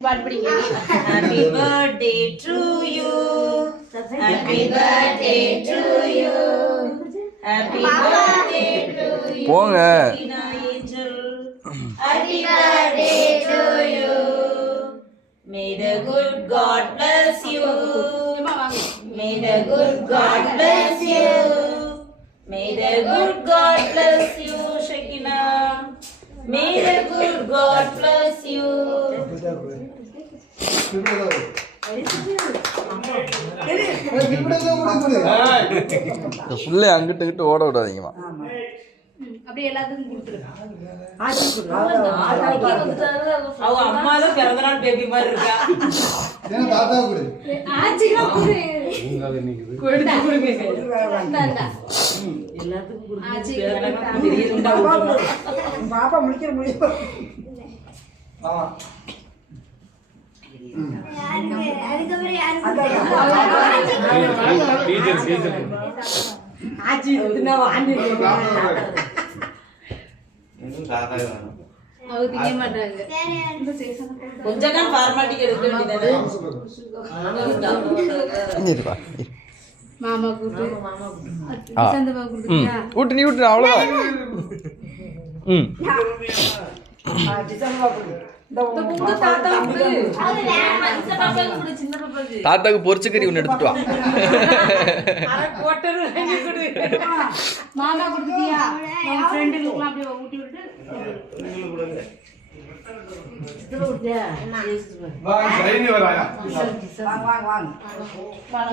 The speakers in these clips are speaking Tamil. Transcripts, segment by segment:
Happy birthday to you. Happy birthday to you. Happy birthday to you. போங்க. Happy birthday to you. May the good God bless you. May the good God bless you. May the good God bless you, Shekina. May the good God bless you. புள்ளை அங்கிட்டு இங்கிட்டு ஓட விடாதீங்கம்மா. அப்படியே எல்லாத்துக்கும் கொடுத்துரு. அவ அம்மா தான் பிறந்த நாள் பேபி மாதிரி இருக்கா. தாத்தா கொடு. ஆச்சிக்கு கொடு. கொடுத்து கொடுங்க. எல்லாத்துக்கும் கொடுங்க. ஆச்சிக்கு பாப்பா முடிக்கிற முடியும். ஆமா. ஆச்சி இதுனா வாங்கி கொஞ்சம் தான் ஃபார்மாலிட்டி எடுக்க வேண்டியதானே. மாமா கூட்டு சந்தமா கூட்டுயா ஊட்டு நீ ஊட்டு அவ்வளவுதான். தாத்தாக்கு பொரிச்சுக்கறி ஒன்று எடுத்துட்டு வா. மாமா கொடுத்தியா ஃப்ரெண்டுகளுக்கு அப்படியே ஊட்டி விட்டு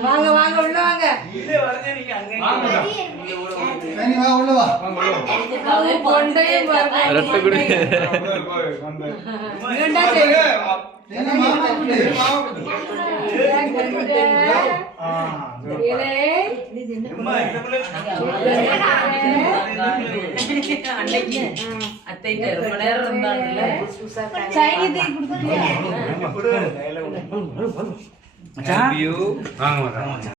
வாங்க வாங்க உள்ள வாங்க. ரெட்டை குடி. அத்தைட்ட ரொம்ப நேரம் இருந்தாங்கல்ல.